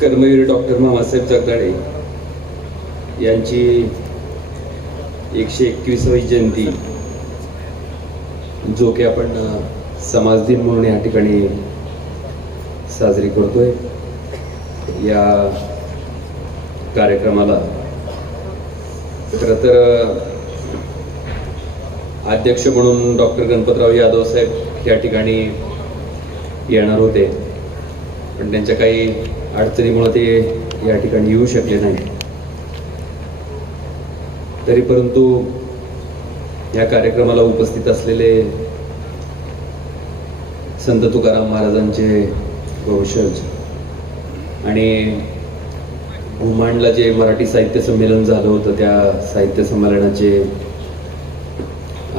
Karmaveer doctor Mamasaheb Jagdale यांची एकशे एकवीसवी जयंती. जो की आपण समाज दिन म्हणून या ठिकाणी साजरी करतोय. या कार्यक्रमाला. खरं तर अध्यक्ष म्हणून डॉक्टर गणपतराव यादव साहेब या ठिकाणी येणार होते. पण त्यांच्या काही अडचणीमुळे ते या ठिकाणी येऊ शकले नाही. तरी परंतु या कार्यक्रमाला उपस्थित असलेले संत तुकाराम महाराजांचे वंशज आणि घुमांडला जे मराठी साहित्य संमेलन झालं होतं त्या साहित्य संमेलनाचे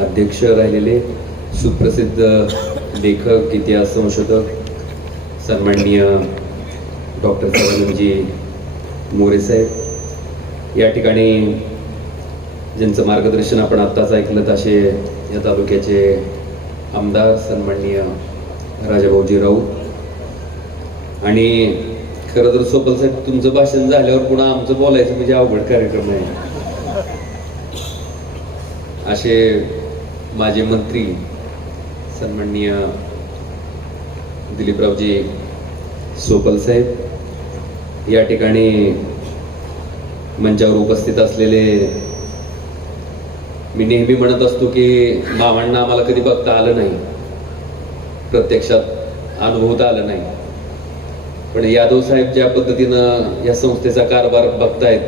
अध्यक्ष राहिलेले सुप्रसिद्ध लेखक इतिहास संशोधक सन्माननीय डॉक्टर सदानंदजी मोरे साहेब. या ठिकाणी ज्यांचं मार्गदर्शन आपण आत्ताच ऐकलं असे या तालुक्याचे आमदार सन्माननीय राजाभाऊजी राऊत. आणि खरं तर सोपल साहेब तुमचं भाषण झाल्यावर पुन्हा आमचं बोलायचं म्हणजे अवघड कार्यक्रम आहे. असे माझे मंत्री सन्माननीय दिलीपरावजी सोपल साहेब या ठिकाणी मंचावर उपस्थित असलेले मी नेहमी म्हणत असतो की भावांना आम्हाला कधी बघता आलं नाही. प्रत्यक्षात अनुभवता आलं नाही. पण यादव साहेब ज्या पद्धतीनं या संस्थेचा कारभार बघतायत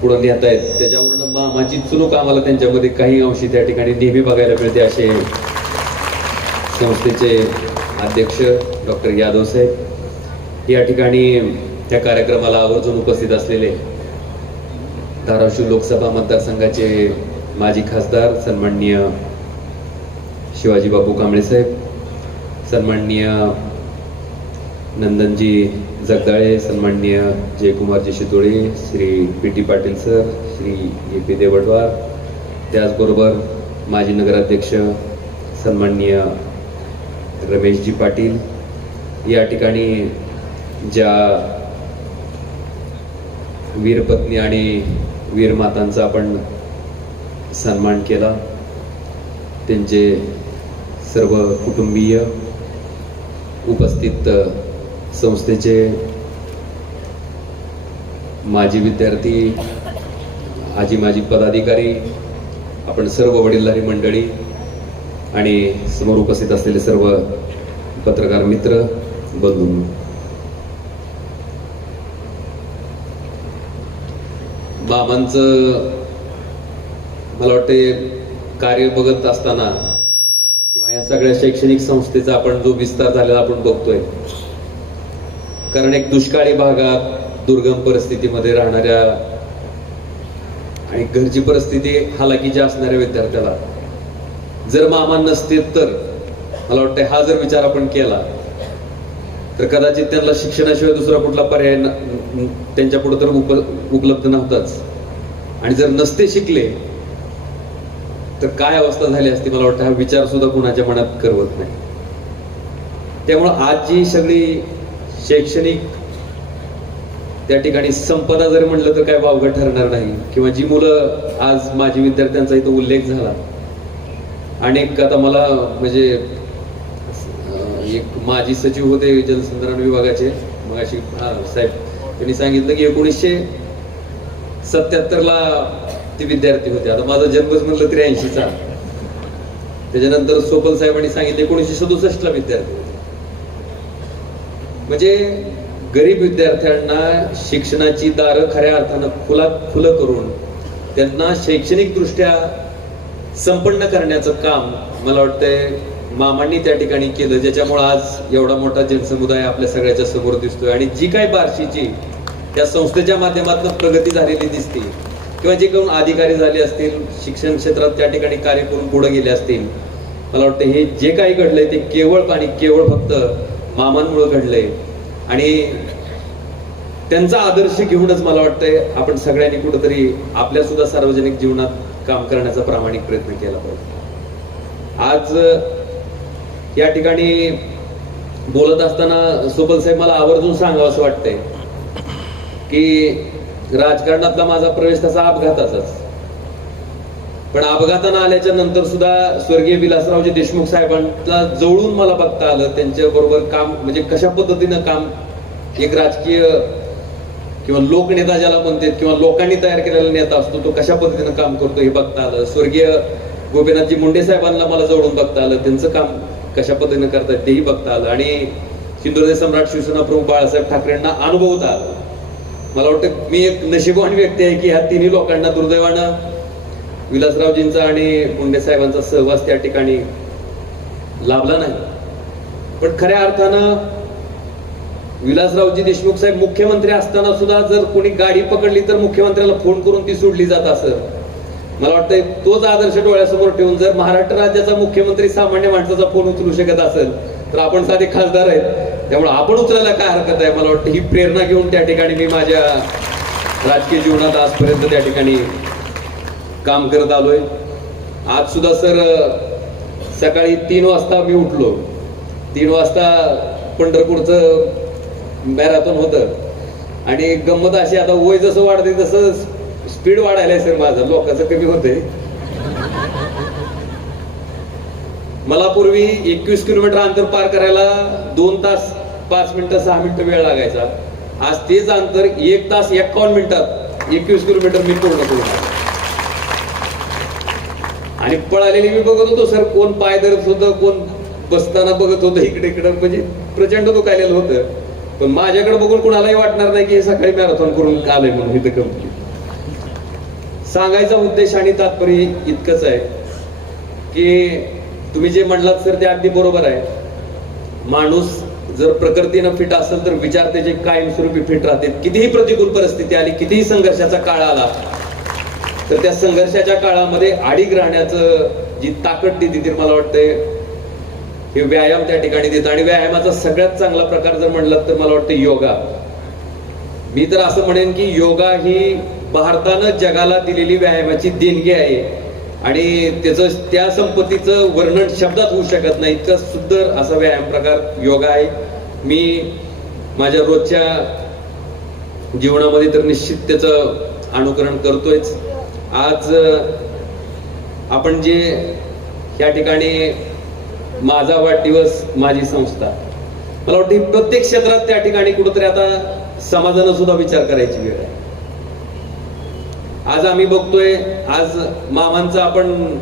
पुढे नेतायत त्याच्यावरून मामाची चुनूक आम्हाला त्यांच्यामध्ये काही अंशी त्या ठिकाणी नेहमी बघायला मिळते असे संस्थेचे अध्यक्ष डॉक्टर यादव साहेब. या ठिकाणी त्या कार्यक्रमाला आवर्जून उपस्थित असलेले धाराशिव लोकसभा मतदारसंघाचे माजी खासदार सन्माननीय शिवाजी बापू कांबळे साहेब सन्माननीय नंदनजी जगदाळे सन्माननीय Jaykumarji Shitole Shri P T Patil sir Shri A P Devadwar त्याचबरोबर माजी नगराध्यक्ष सन्माननीय रमेशजी पाटील. या ठिकाणी ज्या वीरपत्नी आणि वीरमातांचा आपण सन्मान केला. त्यांचे सर्व कुटुंबीय उपस्थित संस्थेचे माजी विद्यार्थी आजी माजी पदाधिकारी आपण सर्व वडीलधारी मंडळी आणि समोर उपस्थित असलेले सर्व पत्रकार मित्र बंधू. बाबांचं मला वाटते कार्य बघत असताना किंवा या सगळ्या शैक्षणिक संस्थेचा आपण जो विस्तार झालेला आपण बघतोय कारण एक दुष्काळी भागात दुर्गम परिस्थितीमध्ये राहणाऱ्या आणि घरची परिस्थिती हालाकीची असणाऱ्या विद्यार्थ्याला जर मामा नसतील तर मला वाटतं हा जर विचार आपण केला तर कदाचित त्यांना शिक्षणाशिवाय दुसरा कुठला पर्याय त्यांच्या पुढे तर उप उपलब्ध नव्हताच. आणि जर नसते शिकले तर काय अवस्था झाली असती मला वाटतं हा विचार सुद्धा कुणाच्या मनात करवत नाही. त्यामुळं आज जी सगळी शैक्षणिक त्या ठिकाणी संपदा जर म्हणलं तर काय वावगं ठरणार नाही. किंवा जी मुलं आज माझी विद्यार्थ्यांचा इथं उल्लेख झाला. अनेक आता मला म्हणजे एक माजी सचिव होते जलसंधारण विभागाचे. मग अशी हा साहेब त्यांनी सांगितलं की एकोणीसशे सत्याहत्तर ला ते विद्यार्थी होते. आता माझा जन्मच म्हणलं त्र्याऐंशीचा त्याच्यानंतर सोपल साहेबांनी सांगितलं एकोणीसशे सदुसष्ट ला विद्यार्थी होते. म्हणजे गरीब विद्यार्थ्यांना शिक्षणाची दारं खऱ्या अर्थानं खुला खुलं करून त्यांना शैक्षणिक दृष्ट्या संपन्न करण्याचं काम मला वाटतंय मामांनी त्या ठिकाणी केलं ज्याच्यामुळे आज एवढा मोठा जनसमुदाय आपल्या सगळ्याच्या समोर दिसतोय. आणि जी काही बार्शीची त्या संस्थेच्या माध्यमातून प्रगती झालेली दिसते किंवा जे कोण अधिकारी झाले असतील शिक्षण क्षेत्रात त्या ठिकाणी कार्य करून पुढे गेले असतील मला वाटतं हे जे काही घडलंय ते केवळ आणि केवळ फक्त मामांमुळे घडलंय. आणि त्यांचा आदर्श घेऊनच मला वाटतंय आपण सगळ्यांनी कुठंतरी आपल्या सुद्धा सार्वजनिक जीवनात काम करण्याचा प्रामाणिक प्रयत्न केला पाहिजे. आज या ठिकाणी बोलत असताना सुबल साहेब मला आवर्जून सांगावं असं वाटतंय की राजकारणातला माझा प्रवेश तसा अपघाताचाच. पण अपघातानं आल्याच्यानंतर सुद्धा स्वर्गीय विलासरावजी देशमुख साहेबांना जवळून मला बघता आलं त्यांच्या बरोबर काम म्हणजे कशा पद्धतीनं काम एक राजकीय किंवा लोकनेता ज्याला म्हणतात किंवा लोकांनी तयार केलेला नेता असतो तो कशा पद्धतीनं काम करतो हे बघता आलं. स्वर्गीय गोपीनाथजी मुंडे साहेबांना मला जवळून बघता आलं त्यांचं काम कशा पद्धतीने करतात तेही बघता आलं. आणि सिंधुदुर्ग सम्राट शिवसेना प्रमुख बाळासाहेब ठाकरेंना अनुभवता आलं. मला वाटतं मी एक नशीबवान व्यक्ती आहे की ह्या तिन्ही लोकांना दुर्दैवानं विलासरावजींचा आणि मुंडे साहेबांचा सहवास त्या ठिकाणी लाभला नाही. पण खऱ्या अर्थानं विलासरावजी देशमुख साहेब मुख्यमंत्री असताना सुद्धा जर कोणी गाडी पकडली तर मुख्यमंत्र्याला फोन करून ती सोडली जात असत मला वाटतंय तोच आदर्श डोळ्यासमोर ठेवून जर महाराष्ट्र राज्याचा मुख्यमंत्री सामान्य माणसाचा फोन उचलू शकत असेल तर आपण साधे खासदार आहेत. त्यामुळे आपण उचलायला काय हरकत आहे? मला वाटतं ही प्रेरणा घेऊन त्या ठिकाणी मी माझ्या राजकीय जीवनात आजपर्यंत त्या ठिकाणी काम करत आलोय. आज सुद्धा सर सकाळी तीन वाजता मी उठलो. तीन वाजता पंढरपूरचं मॅरेथॉन होतं. आणि गंमत अशी आता वय जसं वाढते तसं स्पीड वाढायला सर माझं लोकांचं कमी होते मला पूर्वी एकवीस किलोमीटर अंतर पार करायला दोन तास पाच मिनिटं सहा मिनिटं वेळ लागायचा. आज तेच अंतर एक तास एकावन्न मिनिटात एकवीस किलोमीटर मी पूर्ण करू आणि पळालेली मी बघत होतो सर कोण पाय धरत होतं कोण बसताना बघत होतं इकडे इकडे म्हणजे प्रचंड दुखायलेलं होतं. पण माझ्याकडे बघून कुणालाही वाटणार नाही की हे सकाळी मॅरेथॉन करून आलंय म्हणून इथं कमी. सांगायचा उद्देश आणि तात्पर्य इतकंच आहे की तुम्ही जे म्हणलात सर ते अगदी बरोबर आहे. माणूस जर प्रकृतीनं फिट असेल तर विचार त्याचे कायमस्वरूपी फिट राहते कितीही प्रतिकूल परिस्थिती आली कितीही संघर्षाचा काळ आला तर त्या संघर्षाच्या काळामध्ये आडीग राहण्याचं जी ताकद देते ती मला वाटतंय. हे व्यायाम त्या ठिकाणी देतं. आणि व्यायामाचा सगळ्यात चांगला प्रकार जर म्हणलात तर मला वाटतं योगा. मी तर असं म्हणेन की योगा ही भारतानं जगाला दिलेली व्यायामाची देणगी आहे. आणि त्याचं त्या संपत्तीचं वर्णन शब्दात होऊ शकत नाही. इतका सुंदर असा व्यायाम प्रकार योगा आहे. मी माझ्या रोजच्या जीवनामध्ये तर निश्चित त्याचं अनुकरण करतोयच. आज आपण जे या ठिकाणी माझा वाढदिवस माझी संस्था. मला वाटतं प्रत्येक क्षेत्रात त्या ठिकाणी कुठंतरी आता समाजानं सुद्धा विचार करायची वेळ आहे. आज आम्ही बघतोय आज मामांचा आपण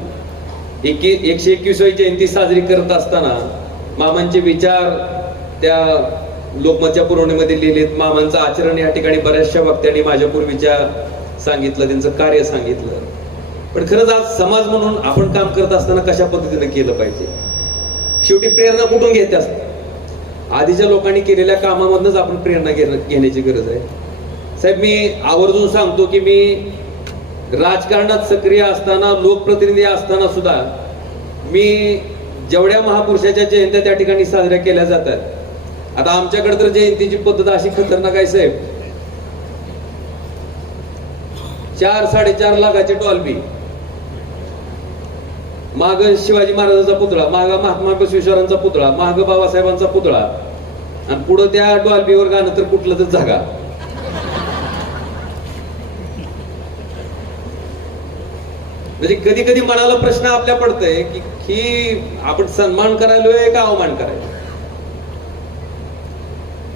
एके एकशे एकविसावी जयंती साजरी करत असताना मामांचे विचार त्या लोकमतच्या पुरवणीमध्ये लिहिलेत. मामांचं आचरण या ठिकाणी बऱ्याचशा वक्त्यांनी माझ्या पूर्वीच्या सांगितलं त्यांचं कार्य सांगितलं. पण खरंच आज समाज म्हणून आपण काम करत असताना कशा पद्धतीने केलं पाहिजे? शेवटी प्रेरणा कुठून घेत असत? आधीच्या लोकांनी केलेल्या कामामधनच आपण प्रेरणा घेणं- घेण्याची गरज आहे. साहेब मी आवर्जून सांगतो की मी राजकारणात सक्रिय असताना लोकप्रतिनिधी असताना सुद्धा मी जेवढ्या महापुरुषाच्या जयंत्या त्या ठिकाणी साजऱ्या केल्या जातात. आता आमच्याकडे तर जयंतीची पद्धत अशी खतरनाक आहे साहेब. चार साडेचार लाखाचे डॉल्बी माग शिवाजी महाराजांचा पुतळा माग महात्मा बसवेश्वरांचा पुतळा माग बाबासाहेबांचा पुतळा. आणि पुढं त्या डॉल्बीवर गाणं तर कुठलं तर जागा. म्हणजे कधी कधी मनाला प्रश्न आपल्या पडतंय की ही आपण सन्मान करायलोय का अवमान करायला?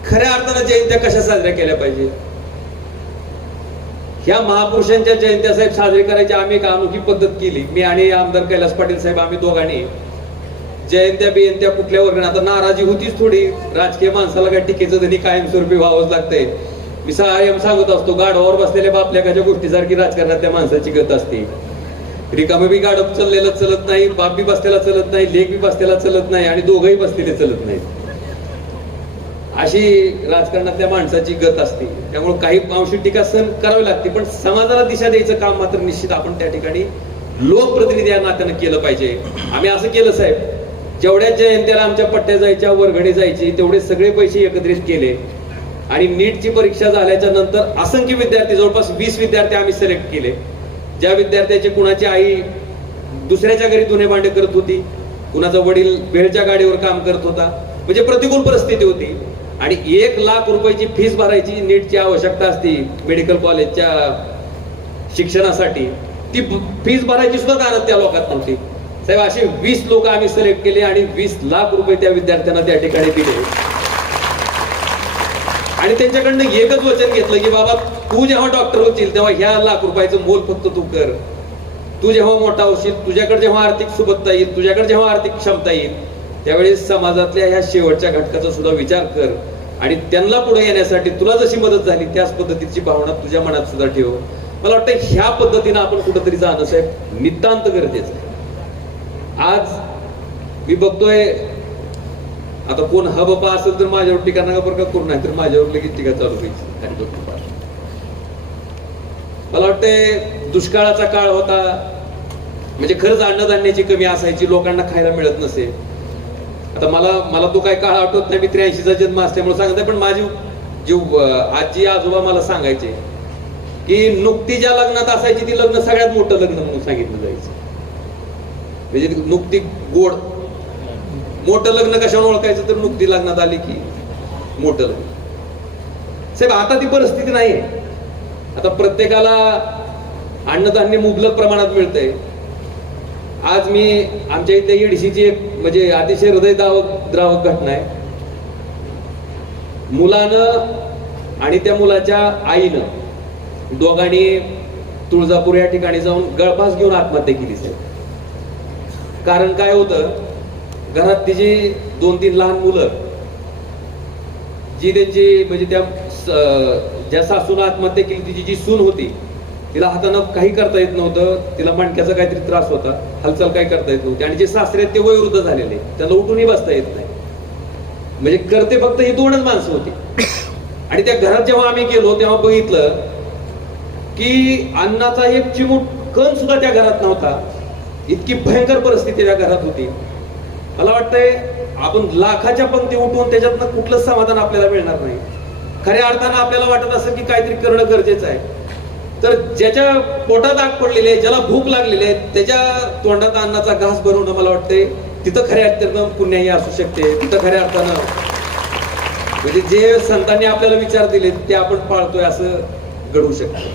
खऱ्या अर्थानं जयंत्या कशा साजऱ्या केल्या पाहिजे? ह्या महापुरुषांच्या जयंत्या साहेब साजरी करायची आम्ही एक अनोखी पद्धत केली. मी आणि आमदार कैलास पाटील साहेब आम्ही दोघांनी जयंत्या बियंत्या कुठल्या वर्गाने आता नाराजी होतीच थोडी. राजकीय माणसाला काय टीकेचं धनी कायमस्वरूपी व्हावंच लागतंय. मी कायम सांगत असतो गाढवावर बसलेल्या बापल्याकाच्या गोष्टीसारखी राजकारणात त्या माणसाची गत असते. रिकामी बी गाडप चाललेलं चलत नाही बाप बी बसलेला चलत नाही लेख बी बसलेला चलत नाही आणि दोघंही बसलेले चलत नाहीत. अशी राजकारणातल्या माणसाची गत असते. त्यामुळे काही अंशी टीका सहन करावी लागते पण समाजाला दिशा द्यायचं काम मात्र निश्चित आपण त्या ठिकाणी लोकप्रतिनिधी या नात्यानं केलं पाहिजे. आम्ही असं केलं साहेब. जेवढ्या जयंत्याला आमच्या पट्ट्या जायच्या वर्गणी जायची तेवढे सगळे पैसे एकत्रित केले. आणि नीटची परीक्षा झाल्याच्यानंतर असंख्य विद्यार्थी जवळपास वीस विद्यार्थी आम्ही सिलेक्ट केले. ज्या विद्यार्थ्याची कुणाची आई दुसऱ्याच्या घरी धुणे भांडे करत होती कुणाचा वडील भेळच्या गाडीवर काम करत होता म्हणजे प्रतिकूल परिस्थिती होती. आणि एक लाख रुपयाची फीस भरायची नीटची आवश्यकता असती मेडिकल कॉलेजच्या शिक्षणासाठी. ती फीस भरायची सुद्धा कारण त्या लोकात नव्हती. साहेब असे वीस लोक आम्ही सिलेक्ट केले आणि वीस लाख रुपये त्या विद्यार्थ्यांना त्या ठिकाणी दिले. आणि त्यांच्याकडनं एकच वचन घेतलं की बाबा तू जेव्हा डॉक्टर होशील तेव्हा ह्या लाख रुपयाचं मोल फक्त तू कर. तू जेव्हा मोठा होशील तुझ्याकडे जेव्हा आर्थिक सुबत्ता येईल तुझ्याकडे जेव्हा आर्थिक क्षमता येईल त्यावेळी समाजातल्या ह्या शेवटच्या घटकाचा सुद्धा विचार कर. आणि त्यांना पुढे येण्यासाठी तुला जशी मदत झाली त्याच पद्धतीची भावना तुझ्या मनात सुद्धा ठेव. मला वाटतं ह्या पद्धतीनं आपण कुठंतरी जाणं साहेब नितांत गरजेचं आहे. आज मी बघतोय आता कोण ह बाबा असेल तर माझ्यावर टीका नका बरं का करू नाही तर माझ्यावर लगेच टीका चालू व्हायची मला वाटतंय दुष्काळाचा काळ होता. म्हणजे खरंच अन्नधान्याची कमी असायची लोकांना खायला मिळत नसे. आता मला मला तो काय काळ आठवत नाही मी त्र्याऐंशीचा जन्म असल्यामुळे सांगत पण माझी जी आजी आजोबा मला सांगायचे की नुकती ज्या लग्नात असायची ती लग्न सगळ्यात मोठं लग्न म्हणून सांगितलं जायचं. म्हणजे नुकती गोड मोठं लग्न कशावर ओळखायचं तर नुकती लग्नात आली की मोठं लग्न. साहेब आता ती परिस्थिती नाही आता प्रत्येकाला अन्नधान्य मुबलक प्रमाणात मिळतंय. आज मी आमच्या इथे येडशीची एक म्हणजे अतिशय हृदयद्रावक द्रावक घटना आहे. मुलानं आणि त्या मुलाच्या आईनं दोघांनी तुळजापूर या ठिकाणी जाऊन गळफास घेऊन आत्महत्या केली साहेब. कारण काय होतं? घरात तिची दोन तीन लहान मुलं. जी त्यांची म्हणजे त्या ज्या सासून आत्महत्या केली तिची जी सून होती तिला हातानं काही करता येत नव्हतं. तिला मणक्याचा काहीतरी त्रास होता हालचाल काही करता येत नव्हती. आणि जे सासरे आहेत ते वयोवृद्ध झालेले त्यांना उठूनही बसता येत नाही. म्हणजे करते फक्त ही दोनच माणसं होती. आणि त्या घरात जेव्हा आम्ही गेलो तेव्हा बघितलं की अन्नाचा एक चिमूट कण सुद्धा त्या घरात नव्हता. इतकी भयंकर परिस्थिती त्या घरात होती. मला वाटतंय आपण लाखाच्या पंक्ती उठवून त्याच्यातनं कुठलंच समाधान आपल्याला मिळणार नाही. खऱ्या अर्थानं आपल्याला वाटत असं की काहीतरी करणं गरजेचं आहे. तर ज्याच्या पोटात आग पडलेली आहे ज्याला भूक लागलेली आहे त्याच्या तोंडात अन्नाचा घास बनवणं मला वाटतंय तिथं खऱ्या अर्थानं पुण्याही असू शकते तिथं खऱ्या अर्थानं म्हणजे जे संतांनी आपल्याला विचार दिले ते आपण पाळतोय असं घडवू शकतो.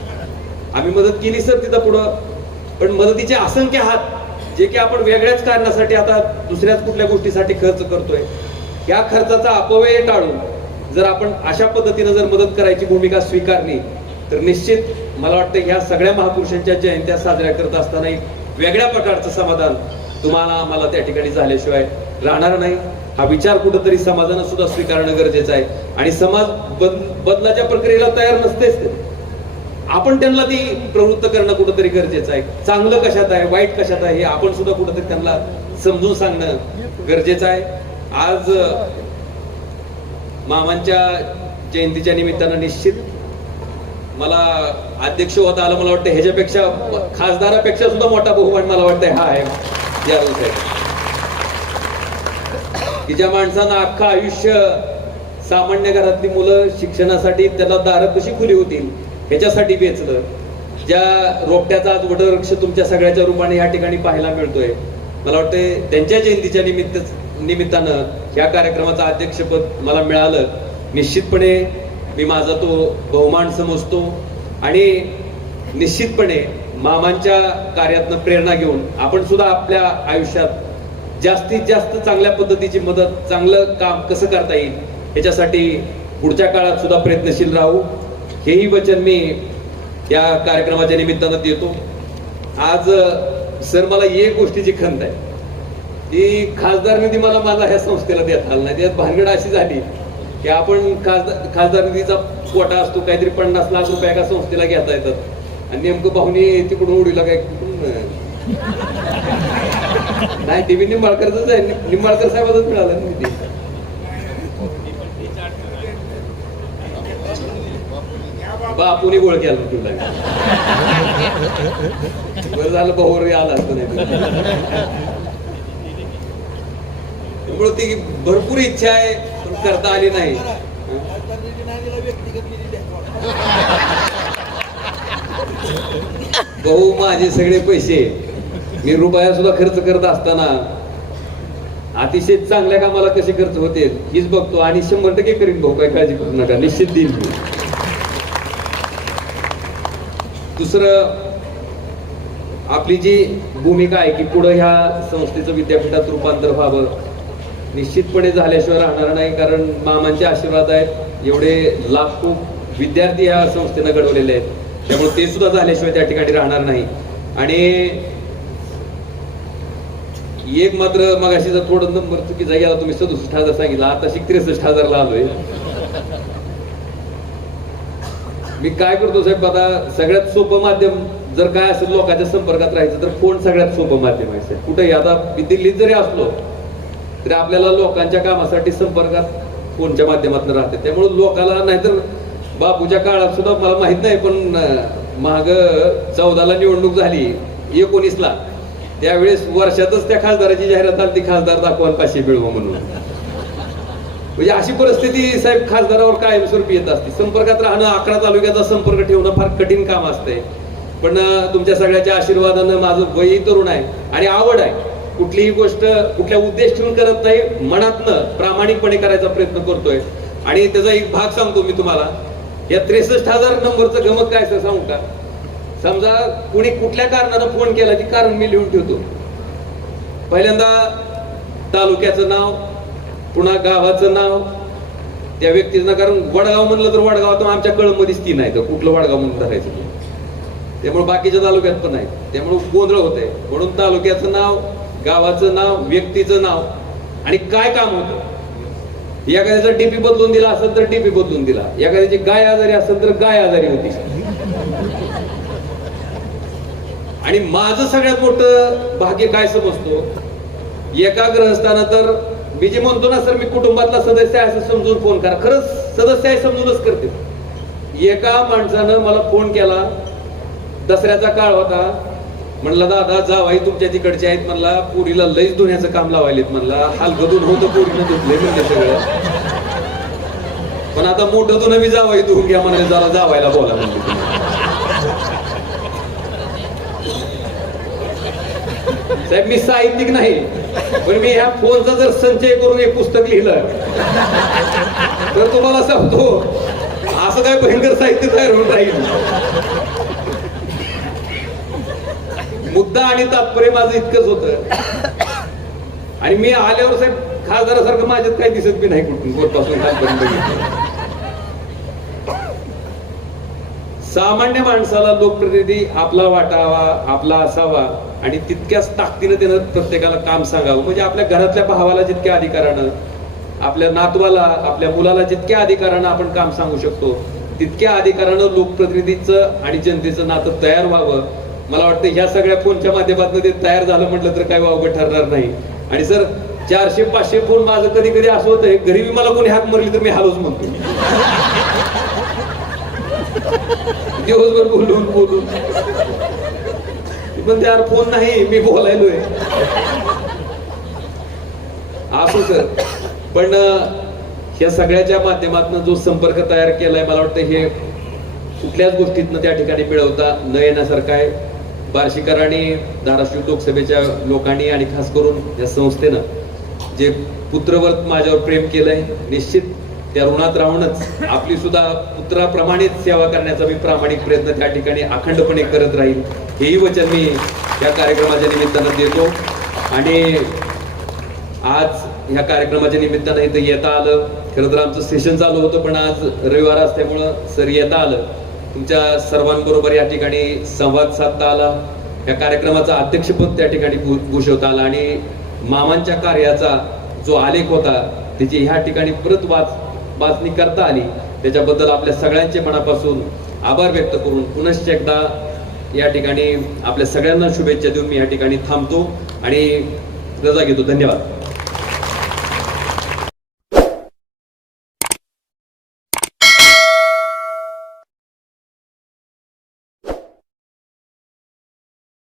आम्ही मदत केली सर तिथं पुढं पण मदतीचे असंख्य हात जे की आपण वेगळ्याच कारणासाठी आता दुसऱ्याच कुठल्या गोष्टीसाठी खर्च करतोय या खर्चाचा अपव्यय टाळून जर आपण अशा पद्धतीनं जर मदत करायची भूमिका स्वीकारली तर निश्चित मला वाटतं ह्या सगळ्या महापुरुषांच्या जयंत्या साजऱ्या करत असताना एक वेगळ्या प्रकारचं समाधान तुम्हाला आम्हाला त्या ठिकाणी झाल्याशिवाय राहणार नाही हा विचार कुठंतरी समाजानं सुद्धा स्वीकारणं गरजेचं आहे आणि समाज बद बदलाच्या प्रक्रियेला तयार नसतेच ते. आपण त्यांना ती प्रवृत्त करणं कुठंतरी गरजेचं आहे. चांगलं कशात आहे वाईट कशात आहे हे आपण सुद्धा कुठंतरी त्यांना समजून सांगणं गरजेचं आहे. आज मामांच्या जयंतीच्या निमित्तानं निश्चित मला अध्यक्ष होता आलं मला वाटतं ह्याच्यापेक्षा खासदारापेक्षा सुद्धा मोठा बहुमान मला वाटतंय हा आहे. या की ज्या माणसानं अख्खं आयुष्य सामान्य घरातली मुलं शिक्षणासाठी त्याला दारं कशी खुली होतील ह्याच्यासाठी वेचलं ज्या रोपट्याचा आज वटवृक्ष तुमच्या सगळ्याच्या रूपाने या ठिकाणी पाहायला मिळतोय. मला वाटतं त्यांच्या जयंतीच्या निमित्त निमित्तानं ह्या कार्यक्रमाचं अध्यक्षपद मला मिळालं. निश्चितपणे मी माझा तो बहुमान समजतो आणि निश्चितपणे मामांच्या कार्यातनं प्रेरणा घेऊन आपण सुद्धा आपल्या आयुष्यात जास्तीत जास्त चांगल्या पद्धतीची मदत चांगलं काम कसं करता येईल ह्याच्यासाठी पुढच्या काळात सुद्धा प्रयत्नशील राहू. हेही वचन मी या कार्यक्रमाच्या निमित्तानं देतो. आज सर मला एक गोष्टीची खंत आहे. की खासदार निधी मला माझा ह्या संस्थेला देत आला नाही. त्यात भानगड अशी झाली की आपण खासदार खासदार निधीचा कोटा असतो काहीतरी पन्नास लाख रुपये एका संस्थेला घेता येतात. आणि नेमकं पाहुणे तिकडून उडीला काय नाही टीव्ही निंबाळकरच आहे. निंबाळकर साहेबांच मिळाला निधी. बापूने गोळ केला तुला. बरं झालं बहुर आला असतो नाही त्यामुळे ती भरपूर इच्छा आहे पण करता आली नाही. भाऊ माझे सगळे पैसे मी रुपया सुद्धा खर्च करत असताना अतिशय चांगल्या कामाला कसे खर्च होते हीच बघतो आणि शंभर टक्के करीन भाऊ काय काळजी करू नका निश्चित देईन मी. दुसरं आपली जी भूमिका आहे की पुढं ह्या संस्थेचं विद्यापीठात रूपांतर व्हावं निश्चितपणे झाल्याशिवाय राहणार नाही कारण मामांचे आशीर्वाद आहेत. एवढे लाखो विद्यार्थी ह्या संस्थेनं घडवलेले आहेत. त्यामुळे ते सुद्धा झाल्याशिवाय त्या ठिकाणी राहणार नाही. आणि एक मात्र मग अशी जर थोडं नंबर चुकीचा गेला तुम्ही सदुसष्ट हजार सांगितलं. आता शिक त्रेसष्ट हजारला आलोय. मी काय करतो साहेब आता सगळ्यात सोपं माध्यम जर काय असेल लोकांच्या संपर्कात राहायचं तर फोन सगळ्यात सोपं माध्यम आहे साहेब? कुठेही आता मी दिल्लीत जरी असलो तरी आपल्याला लोकांच्या कामासाठी संपर्कात फोनच्या माध्यमातून राहते? त्यामुळे लोकाला नाहीतर बापूच्या काळात सुद्धा मला माहीत नाही पण माग चौदाला निवडणूक झाली एकोणीसला. त्यावेळेस वर्षातच त्या खासदाराची जाहिरात आली ती खासदार दाखवा पाचशे मिळवा म्हणून. म्हणजे अशी परिस्थिती साहेब खासदारावर कायमस्वरूपी येत असते. संपर्कात राहणं अकरा तालुक्याचा संपर्क ठेवणं फार कठीण काम असतंय पण तुमच्या सगळ्याच्या आशीर्वादानं माझं वयही तरुण आहे आणि आवड आहे. कुठलीही गोष्ट कुठल्या उद्देश ठेवून करत नाही मनातनं प्रामाणिकपणे करायचा प्रयत्न करतोय. आणि त्याचा एक भाग सांगतो मी तुम्हाला. या त्रेसष्ट हजार नंबरचं गमक काय असं सांगू का? समजा कुणी कुठल्या कारणानं फोन केला की कारण मी लिहून ठेवतो. पहिल्यांदा तालुक्याचं नाव पुन्हा गावाचं नाव त्या व्यक्तीचं नाव कारण वडगाव म्हणलं तर वडगाव तर आमच्या कळमध्येच तीन आहे तर कुठलं वडगाव म्हणून धरायचं त्यामुळे बाकीच्या तालुक्यात पण आहे त्यामुळे गोंधळ होते म्हणून तालुक्याचं नाव गावाचं नाव व्यक्तीचं नाव आणि काय काम होतं? एखाद्याचा डीपी बदलून दिला असेल तर डीपी बदलून दिला. एखाद्याची गाय आजारी असेल तर गाय आजारी होती. आणि माझं सगळ्यात मोठं भाग्य काय समजतो? एका ग्रहस्थानं तर मी जे म्हणतो ना सर मी कुटुंबातला सदस्य आहे असं समजून फोन करा. खरंच सदस्य आहे समजूनच करते एका माणसानं मला फोन केला. दसऱ्याचा काळ होता. म्हणला दादा जावाई तुमच्या तिकडचे आहेत. म्हणला पुरीला लईच धुण्याचं काम लावायलेत. म्हणला हलगं होतं पुरीनं धुतले म्हणजे सगळं. पण आता मोठं धुणं मी जावाई धुवून घ्या म्हणले जरा जावायला बोला म्हणजे साहेब मी साहित्यिक नाही. पण मी ह्या फोनचा जर संचय करून एक पुस्तक लिहिलं तर तुम्हाला सांगतो असं काय भयंकर साहित्य तयार होऊन राहील मुद्दा आणि तात्पर्य माझं इतकंच होत. आणि मी आल्यावर साहेब खासदारासारखं माझ्यात काही दिसत बी नाही कुठून वरपासून खालपर्यंत सामान्य माणसाला लोकप्रतिनिधी आपला वाटावा आपला असावा आणि तितक्याच ताकदीनं त्यानं प्रत्येकाला काम सांगावं. म्हणजे आपल्या घरातल्या भावाला जितक्या अधिकारानं आपल्या नातवाला आपल्या मुलाला जितक्या अधिकारानं आपण काम सांगू शकतो तितक्या अधिकारानं लोकप्रतिनिधीचं आणि जनतेचं नातं तयार व्हावं. मला वाटतं ह्या सगळ्या फोनच्या माध्यमातून ते तयार झालं म्हटलं तर काही वावगं ठरणार नाही. आणि सर चारशे पाचशे फोन माझं कधी कधी असं होतं घरी बी मला कोणी हाक मरली तर मी हालोच म्हणतो. दिवसभर बोलून बोलून. पण त्यावर फोन नाही मी बोलायलोय. असो सर. पण या ह्या सगळ्याच्या माध्यमातून जो संपर्क तयार केलाय मला वाटतं हे कुठल्याच गोष्टीतनं त्या ठिकाणी मिळवता न येण्यासारखं आहे. बार्शीकरांनी धाराशिव लोकसभेच्या लोकांनी आणि खास करून या संस्थेनं जे पुत्रवर माझ्यावर प्रेम केलंय निश्चित त्या ऋणात राहूनच आपली सुद्धा पुत्राप्रमाणेच सेवा करण्याचा मी प्रामाणिक प्रयत्न त्या ठिकाणी अखंडपणे करत राहील. हेही वचन मी या कार्यक्रमाच्या निमित्तानं देतो. आणि आज ह्या कार्यक्रमाच्या निमित्तानं इथं येता आलं. खरं तर आमचं सेशन चालू होतं पण आज रविवार असल्यामुळं सर येता आलं. तुमच्या सर्वांबरोबर या ठिकाणी संवाद साधता आला. या कार्यक्रमाचं अध्यक्षपद त्या ठिकाणी भूषवता आलं. आणि मामांच्या कार्याचा जो आलेख होता त्याची ह्या ठिकाणी परत वाच बातमी करता आली. त्याच्याबद्दल आपल्या सगळ्यांचे मनापासून आभार व्यक्त करून पुनश्च एकदा या ठिकाणी आपल्या सगळ्यांना शुभेच्छा देऊन मी या ठिकाणी थांबतो आणि रजा घेतो. धन्यवाद.